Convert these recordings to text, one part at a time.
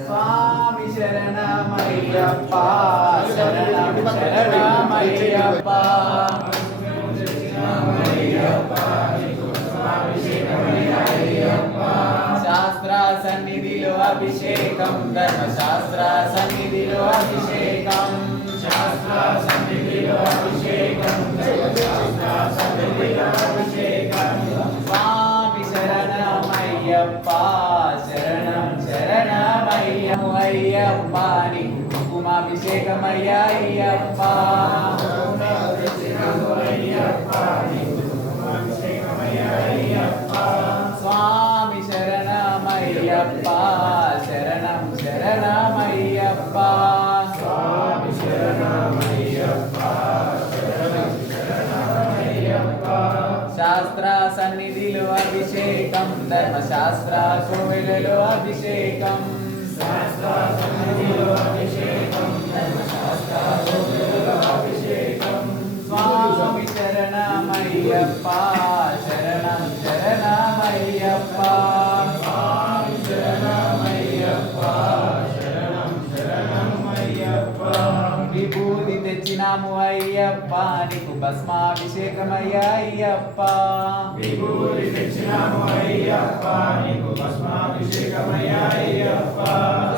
స్వామి శరణమయ్యప్ప శరణం శరణమయ్యప్ప శాస్త్ర సన్నిధిలో అభిషేకం ధర్మశాస్త్ర సన్నిధిలో అభిషేకం శాస్త్ర సన్నిధిలో అభిషేకం ధర్మశాస్త్ర సన్నిధిలో అభిషేకం స్వామి శరణమయ్యప్ప శరణం శరణమయ్యప్ప అయ్యప్ప నీకు కుంకుమాభిషేకమయ్యా అయ్యప్ప స్వామి శరణమయ్యప్ప శరణం శరణమయ్యప్ప స్వామి శరణమయ్యప్ప శరణం శరణమయ్యప్ప శాస్త్ర సన్నిధిలో అభిషేకం ధర్మశాస్త్ర కోవెలలో అభిషేకం శాస్త్ర సన్నిధిలో అభిషేకం ధర్మశాస్త్ర కోవెలలో అభిషేకం స్వామి శరణమయ్యప్ప శరణం శరణమయ్యప్ప స్వామి శరణమయ్యప్ప శరణం శరణమయ్యప్ప విభూతి తెచ్చినాము అయ్యప్ప నీకు భస్మాభిషేకమయ్యా అయ్యప్ప విభూతి తెచ్చినాము అయ్యప్ప నీకు భస్మాభిషేకమయ్యా అయ్యప్ప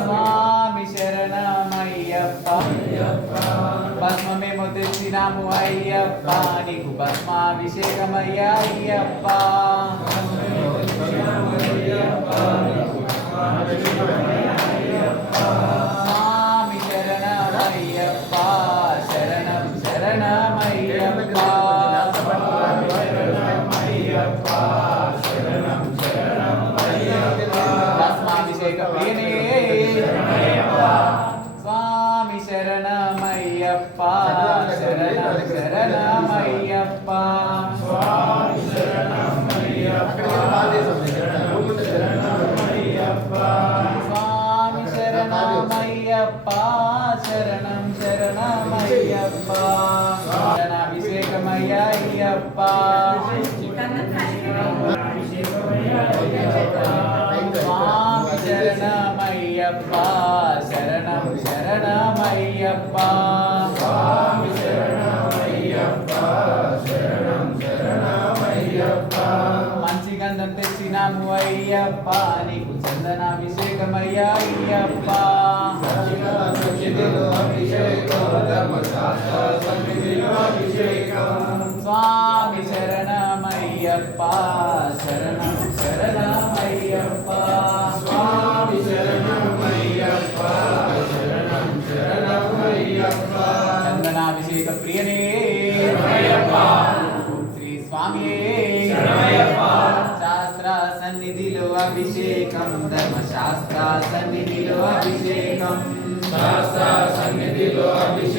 స్వామి శరణమయ్యప్ప భస్మమేమో తెచ్చినాము అయ్యప్ప నీకు భస్మాభిషేకమయ్యా అయ్యప్ప స్వామి శరణమయ్యప్ప శరణం శరణమయ్యప్ప శరణం శరణమయ్యప్ప భస్మాభిషేక ప్రియనే స్వామి శరణమయ్యప్ప శరణం శరణమయ్యప్ప స్వామి శరణమయ్యప్ప శరణమయ్యప్ప స్వామి శరణమయ్యప్ప శరణం శరణమయ్యప్ప శరణాభిషేకమయ్యా అయ్యప్ప స్వామి శరణమయ్యప్ప శరణం శరణమయ్యప్ప స్వామి శరణమయ్యప్ప శరణం శరణమయ్యప్ప మంచి గంధం తెచ్చినాము అయ్యప్ప నీకు చందనాభిషేకమయ్యా అయ్యప్ప స్వామి శరణమయ్యప్ప శరణం శరణమయ్యప్ప స్వామి శరణమయ్యప్ప శరణం శరణమయ్యప్ప చందనాభిషేక ప్రియనే శ్రీ స్వామి శాస్త్ర సన్నిధిలో అభిషేకం ధర్మశాస్త్ర సన్నిధిలో అభిషేకం శాస్త్ర సన్నిధిలో అభిషేకం